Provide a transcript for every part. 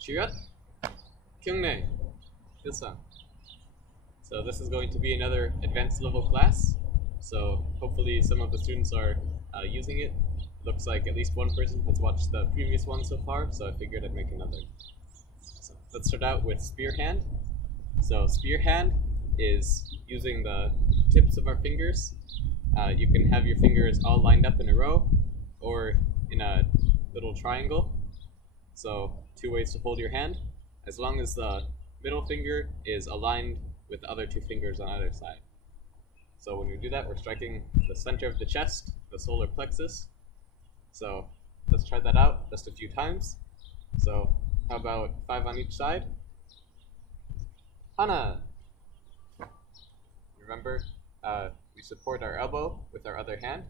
Shirat, Kyungne, Ilsan. So this is going to be another advanced level class. So hopefully some of the students are using it. Looks like at least one person has watched the previous one so far, so I figured I'd make another. So let's start out with Spearhand. So Spearhand is using the tips of our fingers. You can have your fingers all lined up in a row or in a little triangle. So two ways to hold your hand, as long as the middle finger is aligned with the other two fingers on either side. So when we do that, we're striking the center of the chest, the solar plexus. So let's try that out just a few times. So how about 5 on each side? Hana! Remember, we support our elbow with our other hand.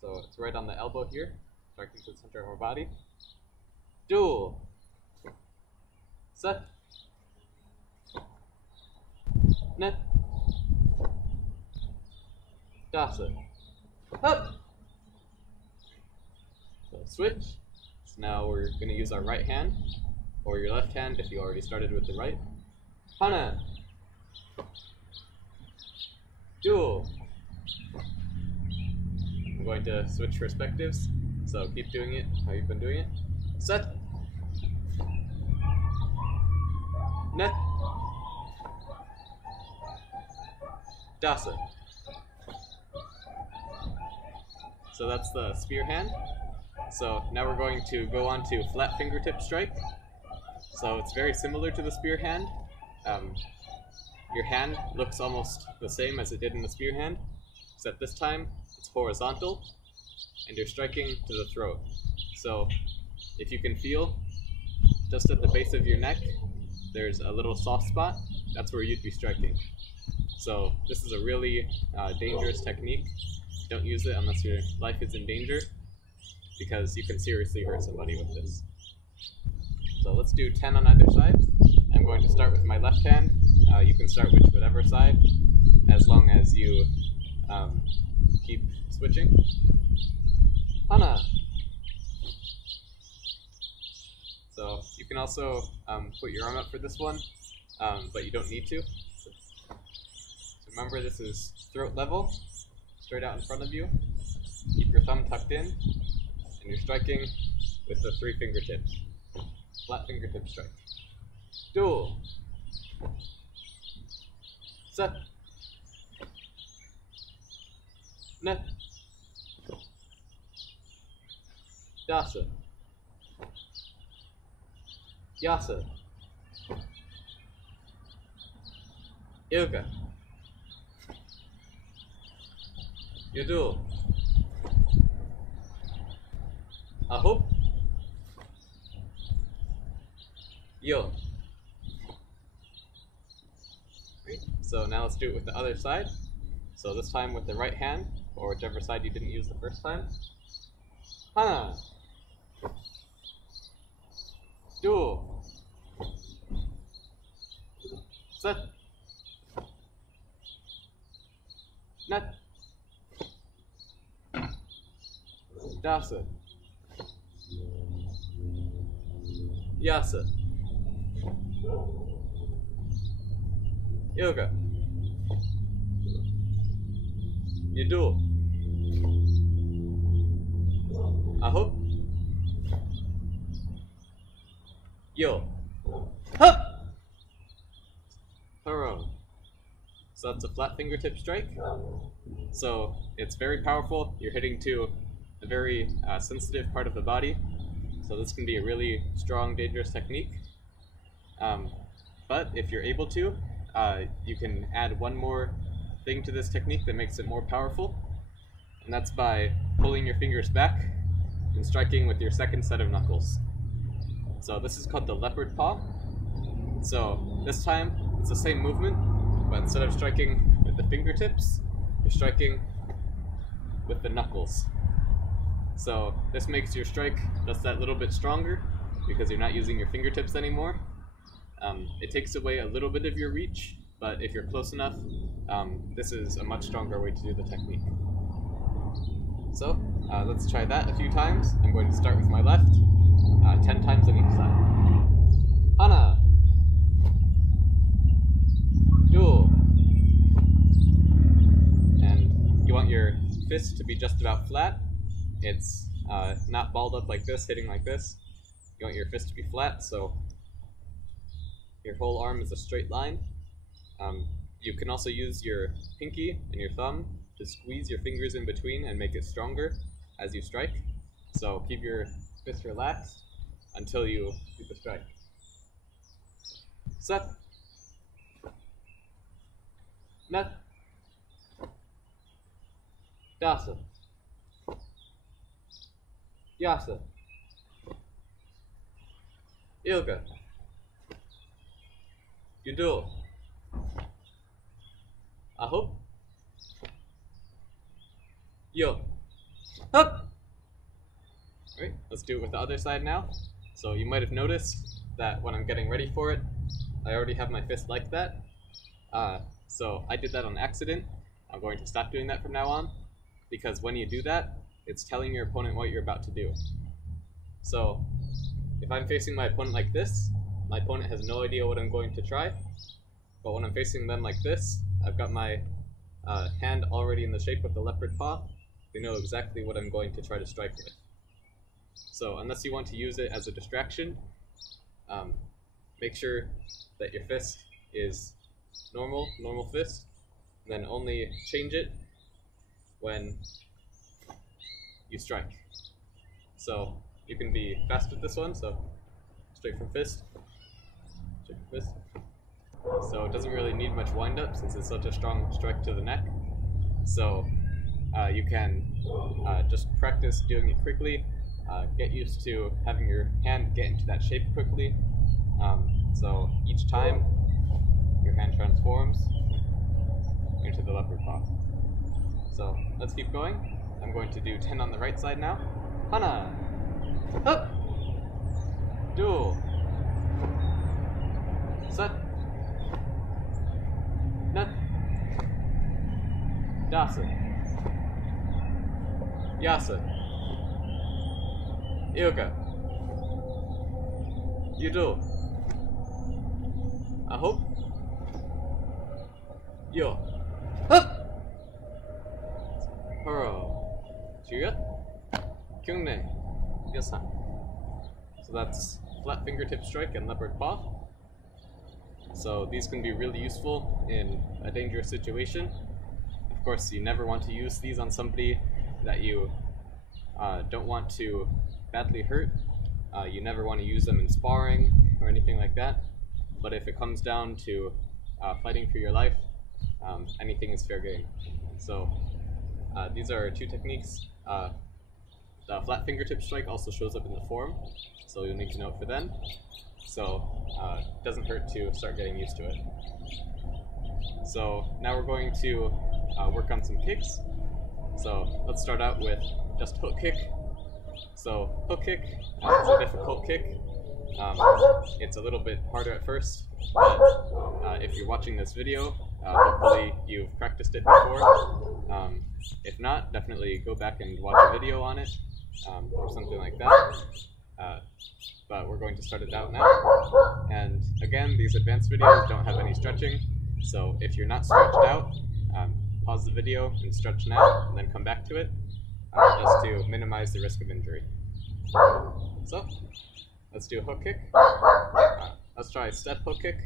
So it's right on the elbow here, striking to the center of our body. Dual. Set. Net. Dasa. Up. So switch. So now we're going to use our right hand, or your left hand if you already started with the right. Hana. Dual. I'm going to switch perspectives, so keep doing it how you've been doing it. Set. Net. Dasa. So that's the spear hand. So now we're going to go on to flat fingertip strike. So it's very similar to the spear hand. Your hand looks almost the same as it did in the spear hand, except this time it's horizontal and you're striking to the throat. So if you can feel just at the base of your neck, there's a little soft spot. That's where you'd be striking. So this is a really dangerous technique. Don't use it unless your life is in danger, because you can seriously hurt somebody with this. So let's do 10 on either side. I'm going to start with my left hand. You can start with whatever side, as long as you keep switching. Hana! So you can also put your arm up for this one, but you don't need to. So remember, this is throat level, straight out in front of you. Keep your thumb tucked in, and you're striking with the 3 fingertips. Flat fingertip strike. Dual. Set. Net. Dasa. Yasa. Yoga. Yudul. Ahop. Yo. So now let's do it with the other side. So this time with the right hand, or whichever side you didn't use the first time. Hana. Dual. Set. Net. Dasa. Yasa. Yoga. Yudul. Ahop. Yo. Hup! Haro. So that's a flat fingertip strike. So it's very powerful. You're hitting to a very sensitive part of the body. So this can be a really strong, dangerous technique. But if you're able to, you can add one more thing to this technique that makes it more powerful. And that's by pulling your fingers back and striking with your second set of knuckles. So this is called the leopard paw. So this time it's the same movement, but instead of striking with the fingertips, you're striking with the knuckles. So this makes your strike just that little bit stronger because you're not using your fingertips anymore. It takes away a little bit of your reach, but if you're close enough, this is a much stronger way to do the technique. So let's try that a few times. I'm going to start with my left, 10 times on each side. fist to be just about flat. It's not balled up like this, hitting like this. You want your fist to be flat, so your whole arm is a straight line. You can also use your pinky and your thumb to squeeze your fingers in between and make it stronger as you strike. So keep your fist relaxed until you do the strike. Set. Net. Dasa. Yasa. Ilga. Yudul. Ahop. Yo. Up. Alright, let's do it with the other side now. So you might have noticed that when I'm getting ready for it, I already have my fist like that. So I did that on accident. I'm going to stop doing that from now on, because when you do that, it's telling your opponent what you're about to do. So if I'm facing my opponent like this, my opponent has no idea what I'm going to try. But when I'm facing them like this, I've got my hand already in the shape of the leopard paw. They know exactly what I'm going to try to strike with. So unless you want to use it as a distraction, make sure that your fist is normal fist, and then only change it when you strike. So you can be fast with this one, so straight from fist, straight from fist. So it doesn't really need much wind up since it's such a strong strike to the neck. So you can just practice doing it quickly, get used to having your hand get into that shape quickly. So each time your hand transforms into the leopard paw. So let's keep going. I'm going to do 10 on the right side now. Hana! Up! Duel! Set! Net! Dasa! Yasa! Ilga! Yudul! Ahop! Yo! Hup! Hurrow! Chiyut! Kyungne! Yasan. So that's flat fingertip strike and leopard paw. So these can be really useful in a dangerous situation. Of course, you never want to use these on somebody that you don't want to badly hurt. You never want to use them in sparring or anything like that. But if it comes down to fighting for your life, anything is fair game. So these are two techniques. The flat fingertip strike also shows up in the form, so you'll need to know it for then. So it doesn't hurt to start getting used to it. So now we're going to work on some kicks. So let's start out with just hook kick. So hook kick is a difficult kick. It's a little bit harder at first, but if you're watching this video, hopefully you've practiced it before. If not, definitely go back and watch a video on it, or something like that. But we're going to start it out now. And again, these advanced videos don't have any stretching, so if you're not stretched out, pause the video and stretch now, and then come back to it, just to minimize the risk of injury. So, let's do a hook kick. Let's try a step hook kick,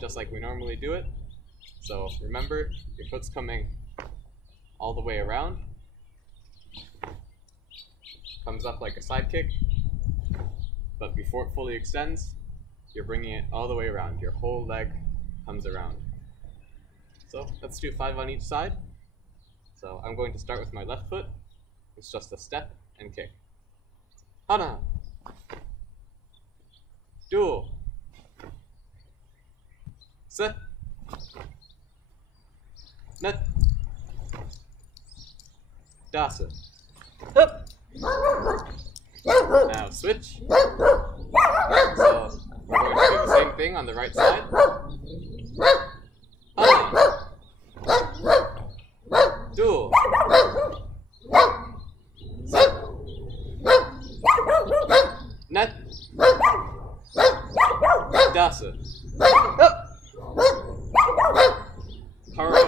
just like we normally do it. So remember, your foot's coming all the way around, comes up like a side kick, but before it fully extends, you're bringing it all the way around. Your whole leg comes around. So let's do 5 on each side. So I'm going to start with my left foot. It's just a step and kick. Hana! Duel! Set! Net! Dasa! Up! Now switch. So we're going to do the same thing on the right side. Hana! Duel! Set! Net! Dasa! Up! Haro!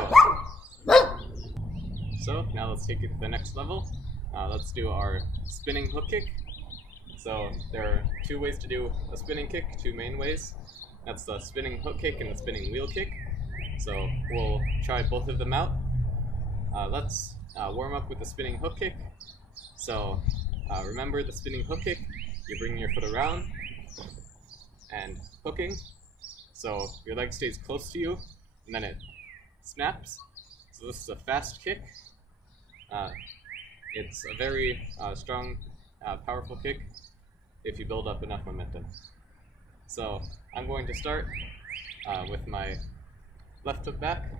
So now let's let's take it to the next level. Let's do our spinning hook kick. So there are two ways to do a spinning kick, two main ways. That's the spinning hook kick and the spinning wheel kick. So we'll try both of them out. Let's warm up with the spinning hook kick. So remember the spinning hook kick, you're bringing your foot around and hooking. So your leg stays close to you and then it snaps. So this is a fast kick. It's a very strong, powerful kick if you build up enough momentum. So I'm going to start with my left foot back.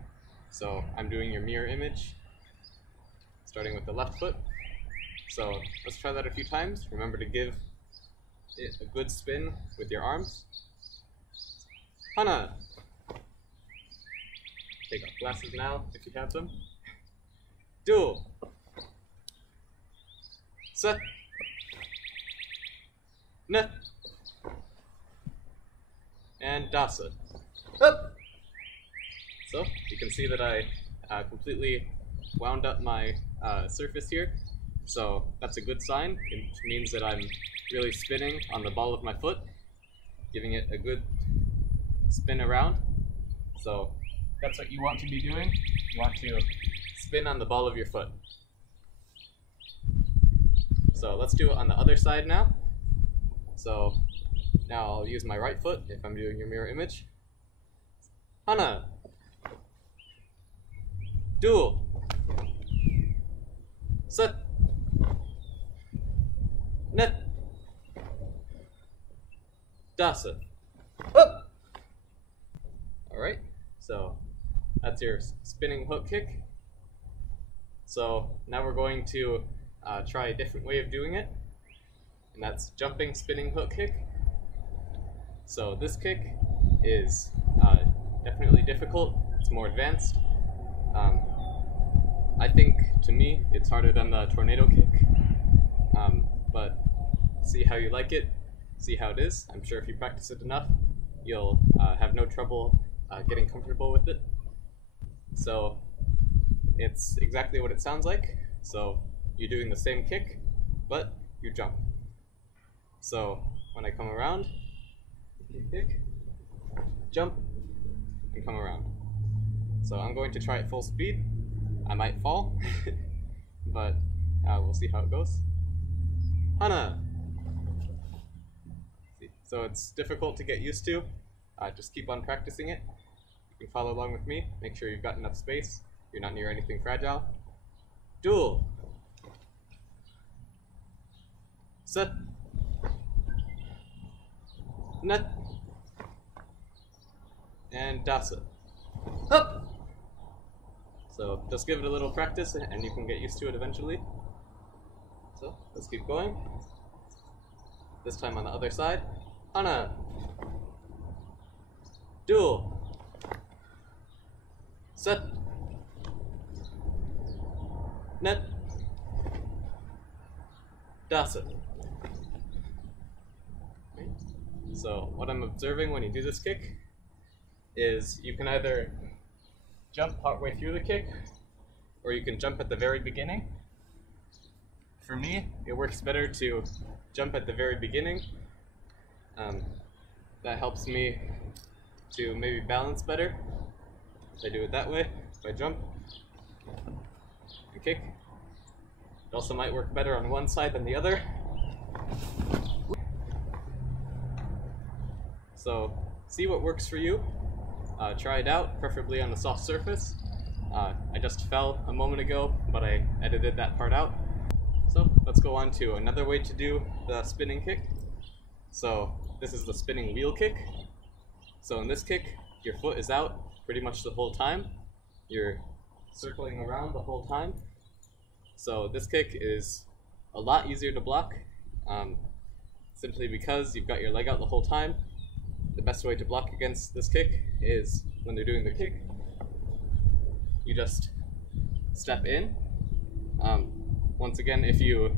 So I'm doing your mirror image, starting with the left foot. So let's try that a few times. Remember to give it a good spin with your arms. Hana! Take off glasses now if you have them. Duel! Set! Net! And Dasa. Up! So you can see that I completely wound up my surface here. So that's a good sign. It means that I'm really spinning on the ball of my foot, giving it a good spin around. So that's what you want to be doing. You want to spin on the ball of your foot. So let's do it on the other side now. So now I'll use my right foot if I'm doing your mirror image. Hana! Duel! Set! Net! Dasa! Up! Alright, so that's your spinning hook kick. So now we're going to try a different way of doing it, and that's jumping spinning hook kick. So this kick is definitely difficult, it's more advanced. I think, to me, it's harder than the tornado kick, but see how you like it, see how it is. I'm sure if you practice it enough, you'll have no trouble getting comfortable with it. So it's exactly what it sounds like. So you're doing the same kick, but you jump. So when I come around, kick, jump, and come around. So I'm going to try at full speed. I might fall, but we'll see how it goes. Hana! So it's difficult to get used to. Just keep on practicing it. You can follow along with me. Make sure you've got enough space. You're not near anything fragile. Duel! Set! Net! And Dasa. Up! So just give it a little practice and you can get used to it eventually. So let's keep going. This time on the other side. Hana! Duel! Set! Net! Dasa. So what I'm observing when you do this kick is you can either jump partway through the kick, or you can jump at the very beginning. For me, it works better to jump at the very beginning. That helps me to maybe balance better. If I do it that way, if I jump and kick. It also might work better on one side than the other. So see what works for you. Try it out, preferably on a soft surface. I just fell a moment ago, but I edited that part out. So let's go on to another way to do the spinning kick. So this is the spinning wheel kick. So in this kick, your foot is out pretty much the whole time. You're circling around the whole time. So this kick is a lot easier to block, simply because you've got your leg out the whole time. The best way to block against this kick is when they're doing the kick, you just step in. Once again, if you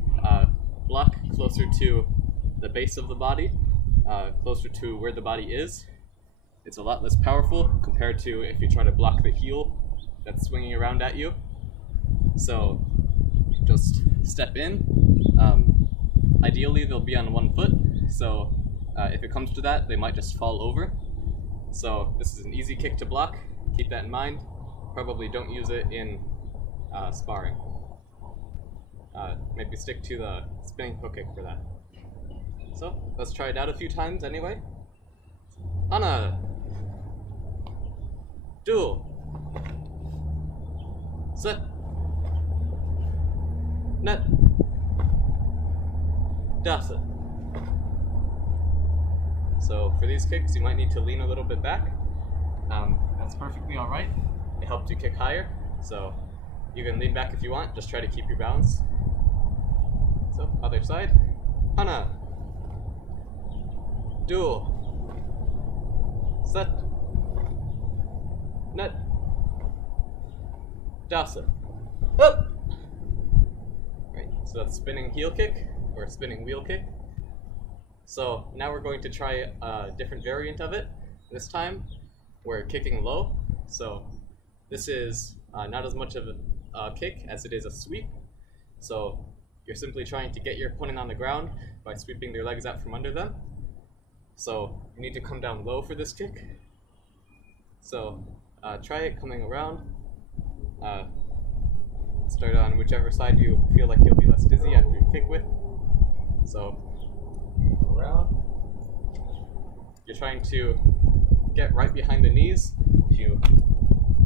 block closer to the base of the body, closer to where the body is, it's a lot less powerful compared to if you try to block the heel that's swinging around at you. So just step in. Ideally, they'll be on one foot, so if it comes to that, they might just fall over. So this is an easy kick to block. Keep that in mind. Probably don't use it in sparring. Maybe stick to the spinning hook kick for that. So let's try it out a few times anyway. Hana, duel, set, net, dasa. So for these kicks, you might need to lean a little bit back. That's perfectly all right. It helps you kick higher, so you can lean back if you want. Just try to keep your balance. So other side, hana, duel, set, net, dasa. Up. Right. So that's spinning heel kick or spinning wheel kick. So now we're going to try a different variant of it. This time we're kicking low. So this is not as much of a kick as it is a sweep. So you're simply trying to get your opponent on the ground by sweeping their legs out from under them. So you need to come down low for this kick. So try it coming around. Start on whichever side you feel like you'll be less dizzy after you kick with. So around. You're trying to get right behind the knees. If you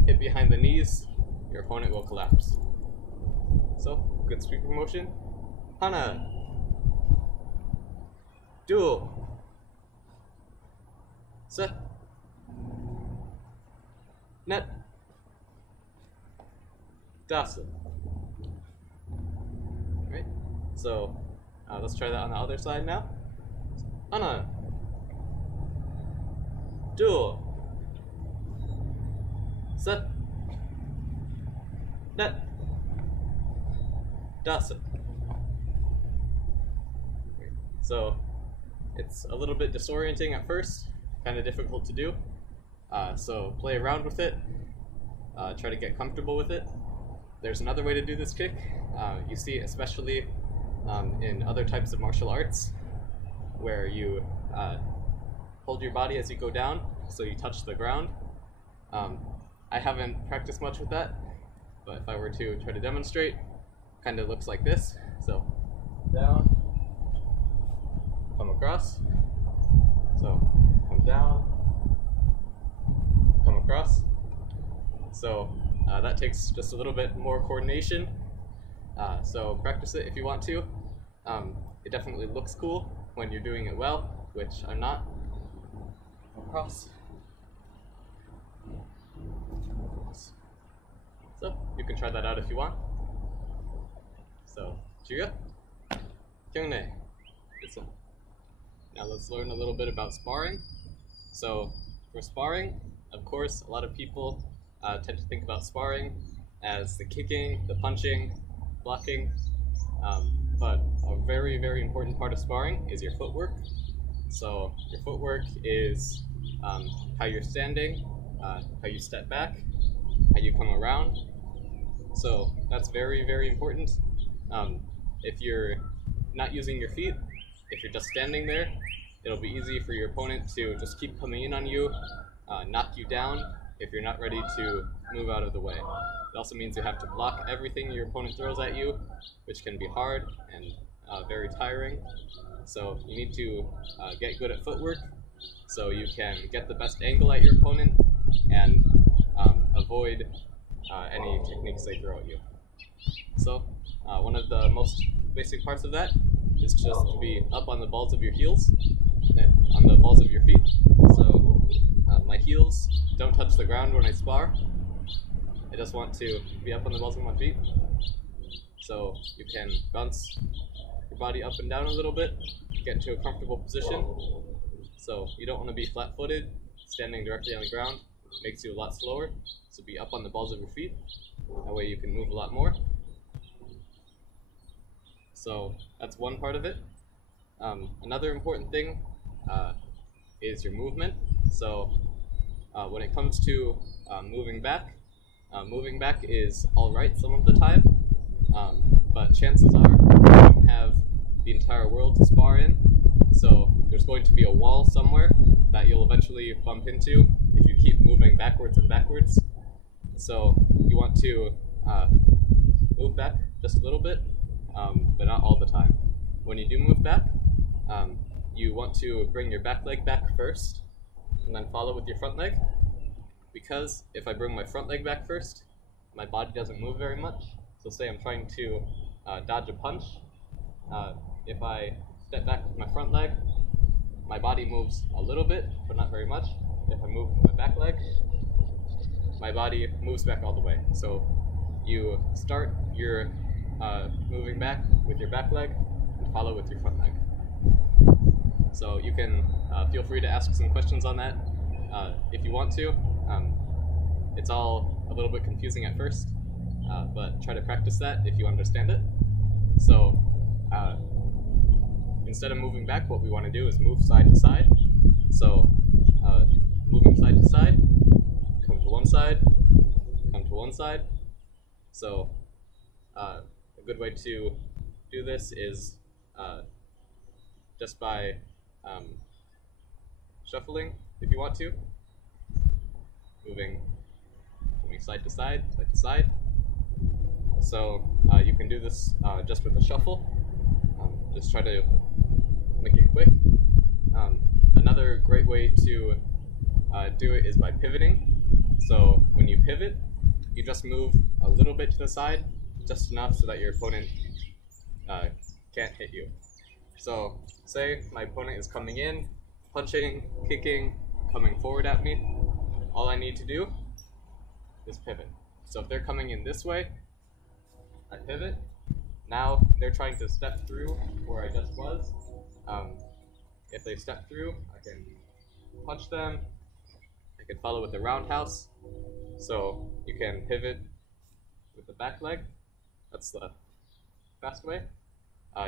hit behind the knees, your opponent will collapse. So, good sweeping motion. Hana. Duel. Set. Net. Dasa. Right? So, let's try that on the other side now. Hana. Duel. Set. Net. Dasa. So it's a little bit disorienting at first, kind of difficult to do. So play around with it, try to get comfortable with it. There's another way to do this kick. You see it especially in other types of martial arts, where you hold your body as you go down, so you touch the ground. I haven't practiced much with that, but if I were to try to demonstrate, kind of looks like this. So down, come across, so come down, come across. So that takes just a little bit more coordination, so practice it if you want to. It definitely looks cool when you're doing it well, which I'm not. Across. So you can try that out if you want. So, Jiga, Kyungne. Now let's learn a little bit about sparring. So for sparring, of course, a lot of people tend to think about sparring as the kicking, the punching, blocking, but a very, very important part of sparring is your footwork. So your footwork is how you're standing, how you step back, how you come around. So that's very, very important. If you're not using your feet, if you're just standing there, it'll be easy for your opponent to just keep coming in on you, knock you down if you're not ready to move out of the way. It also means you have to block everything your opponent throws at you, which can be hard and very tiring. So you need to get good at footwork so you can get the best angle at your opponent and avoid any techniques they throw at you. So one of the most basic parts of that is just to be up on the balls of your heels, on the balls of your feet. So my heels don't touch the ground when I spar. I just want to be up on the balls of my feet. So you can bounce your body up and down a little bit, get into a comfortable position. So you don't want to be flat-footed, standing directly on the ground. It makes you a lot slower. So be up on the balls of your feet. That way you can move a lot more. So that's one part of it. Another important thing is your movement. So when it comes to moving back is all right some of the time. but chances are you don't have the entire world to spar in, so there's going to be a wall somewhere that you'll eventually bump into if you keep moving backwards and backwards. So you want to move back just a little bit, but not all the time. When you do move back, you want to bring your back leg back first, and then follow with your front leg, because if I bring my front leg back first, my body doesn't move very much. So say I'm trying to dodge a punch, if I step back with my front leg, my body moves a little bit, but not very much. If I move with my back leg, my body moves back all the way. So you start your moving back with your back leg and follow with your front leg. So you can feel free to ask some questions on that if you want to. It's all a little bit confusing at first, but try to practice that if you understand it. So instead of moving back, what we want to do is move side to side. So moving side to side, come to one side, come to one side. So a good way to do this is just by shuffling, if you want to, moving side to side, side to side. So you can do this just with a shuffle. Just try to make it quick. Another great way to do it is by pivoting. So when you pivot, you just move a little bit to the side, just enough so that your opponent can't hit you. So say my opponent is coming in, punching, kicking, coming forward at me. All I need to do is pivot. So if they're coming in this way, I pivot. Now they're trying to step through where I just was. If they step through, I can punch them. I can follow with the roundhouse. So you can pivot with the back leg. That's the fast way.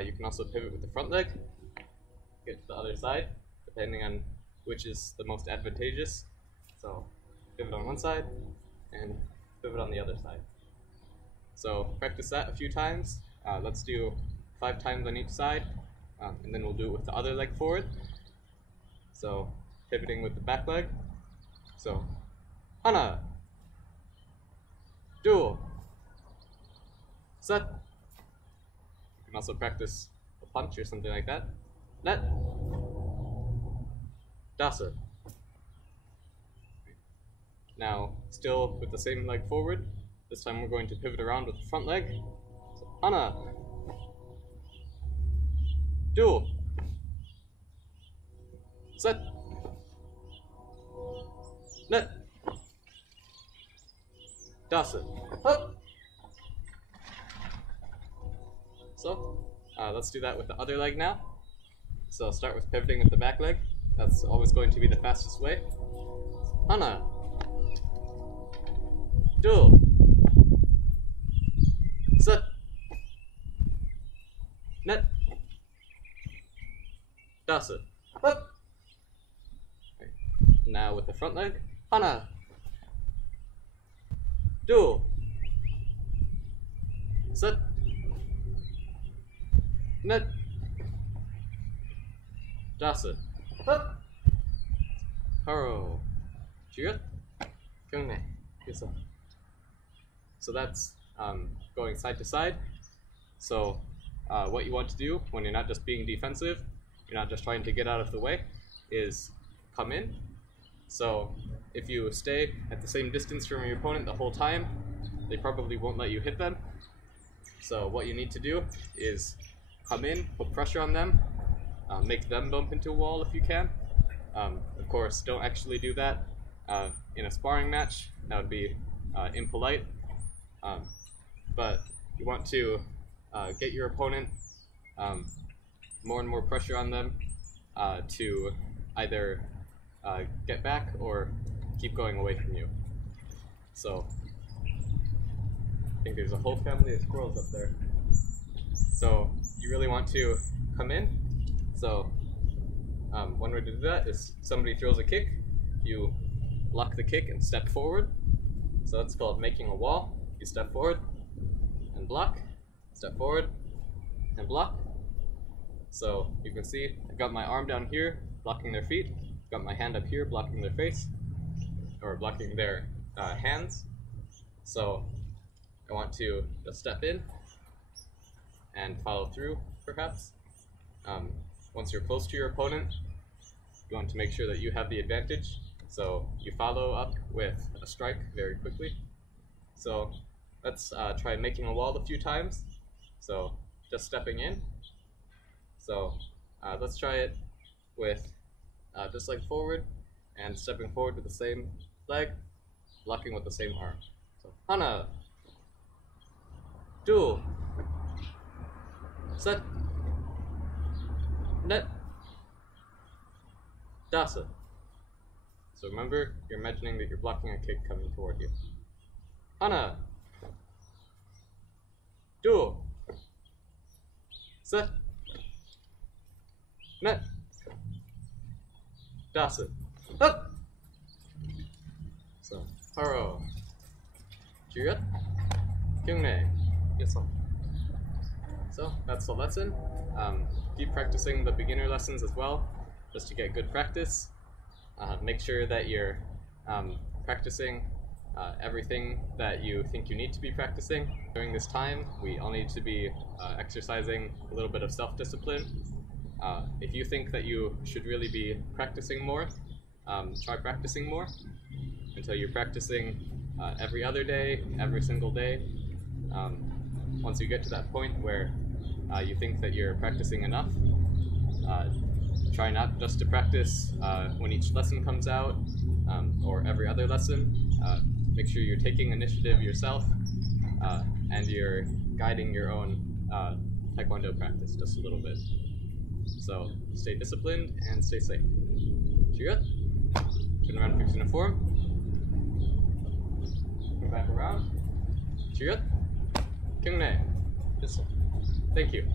You can also pivot with the front leg. Get to the other side, depending on which is the most advantageous. So pivot on one side and pivot on the other side. So practice that a few times. Let's do 5 times on each side, and then we'll do it with the other leg forward. So pivoting with the back leg. So hana, duel, set. You can also practice a punch or something like that. Net, dasu. Now, still with the same leg forward. This time we're going to pivot around with the front leg. So, hana, duel, set, net, dasu. Up. So, let's do that with the other leg now. So start with pivoting with the back leg. That's always going to be the fastest way. Hana, duel, set, net, dasu. Up. Now with the front leg. Hana, duel, set, net, dasu. Up. Haro, Jiga, Kyone, Yusa. So that's going side to side. So what you want to do when you're not just being defensive, you're not just trying to get out of the way, is come in. So if you stay at the same distance from your opponent the whole time, they probably won't let you hit them. So what you need to do is come in, put pressure on them, make them bump into a wall if you can. Of course, don't actually do that in a sparring match. That would be impolite. But you want to get your opponent more and more pressure on them to either get back or keep going away from you. So I think there's a whole family of squirrels up there. So you really want to come in. So one way to do that is somebody throws a kick, you block the kick and step forward. So that's called making a wall. You step forward and block, step forward, and block. So you can see I've got my arm down here, blocking their feet, got my hand up here, blocking their face, or blocking their hands. So I want to just step in and follow through, perhaps. Once you're close to your opponent, you want to make sure that you have the advantage. So you follow up with a strike very quickly. So let's try making a wall a few times. So just stepping in. So let's try it with just leg forward and stepping forward with the same leg, blocking with the same arm. So Hana, duel, set, net, dasa. So remember, you're imagining that you're blocking a kick coming toward you. Hana, duel, set, net, dasa. Up. So haro, jiryut, kyungne. Yes, so that's the lesson. Keep practicing the beginner lessons as well, just to get good practice. Make sure that you're practicing everything that you think you need to be practicing. During this time, we all need to be exercising a little bit of self-discipline. If you think that you should really be practicing more, try practicing more until you're practicing every other day, every single day. Once you get to that point where you think that you're practicing enough, try not just to practice when each lesson comes out or every other lesson. Make sure you're taking initiative yourself and you're guiding your own Taekwondo practice just a little bit. So stay disciplined and stay safe. Cheers. Turn around, fix in a form. Come back around. Cheers. Kyungne. Thank you.